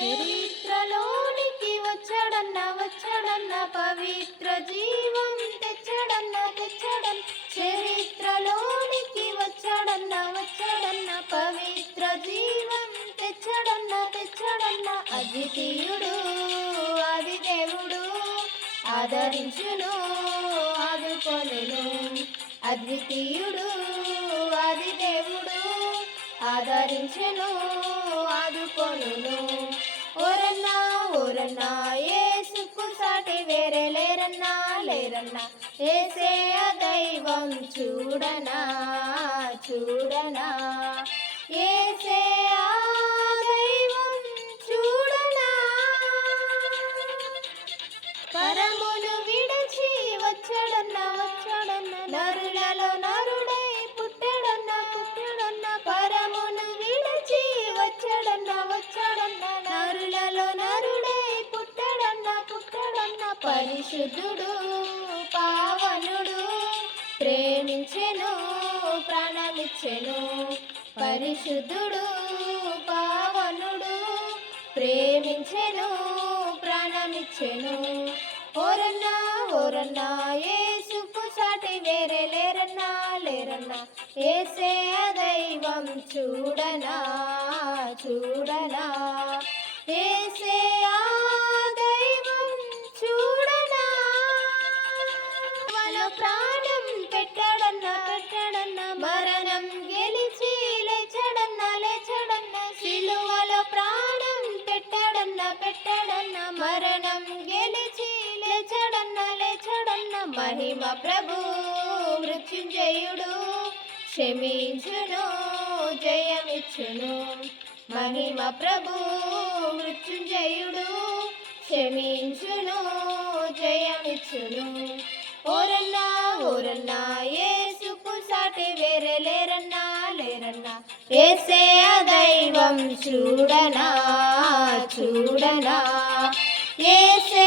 చరిత్రలోనికి వచ్చాడన్న వచ్చాడన్న పవిత్ర జీవం తెచ్చాడన్న తెచ్చాడన్న చరిత్రలోనికి వచ్చాడన్న వచ్చాడన్న పవిత్ర జీవం తెచ్చాడన్న తెచ్చాడన్న అద్వితీయుడు ఆది దేవుడు ఆదరించును ఆదుకొనును అద్వితీయుడు ఆది దేవుడు ఆదరించెను ఆదుకొనును ఓరన్నా ఓరన్నా యేసుకు సాటి వేరే లేరన్నా లేరన్నా యేసే దైవం చూడనా చూడనా యేసే దైవం చూడనా పరమును విడిచి వచ్చాడన్న వచ్చాడన్న నరులలో నరుడై పుట్టాడన్న పుట్టాడన్న పరమును విడిచి వచ్చాడన్న వచ్చాడన్న నరులలో నరుడై పుట్టాడన్న పుట్టాడన్న పరిశుద్ధుడు పావనుడు ప్రేమించెను ప్రాణమిచ్చెను పరిశుద్ధుడు పావనుడు ప్రేమించెను ప్రాణమిచ్చెను ఓరన్నా ఓరన్నా యేసుకు సాటి వేరే లేరన్నా లేరన్నా యేసే దైవం చూడనా చూడనా యేసే దైవం చూడనా వాళ్ళ ప్రాణం పెట్టాడన్న పెట్టాడన్న మరణం గెలిచి లేచాడన్న లేచాడన్న సిలువలో ప్రాణం పెట్టాడన్న పెట్టాడన్న మరణం గెలిచి లేచాడన్న లేచాడన్న మహిమ ప్రభు మృత్యుంజయుడు క్షమించును జయమిచ్చును మహిమ ప్రభు మృత్యుంజయుడు క్షమించును జయమిచ్చును ఓరన్నా ఓరన్నా యేసుకు సాటి వేరే లేరన్నా లేరన్నా యేసే దైవం చూడనా చూడనా యేసే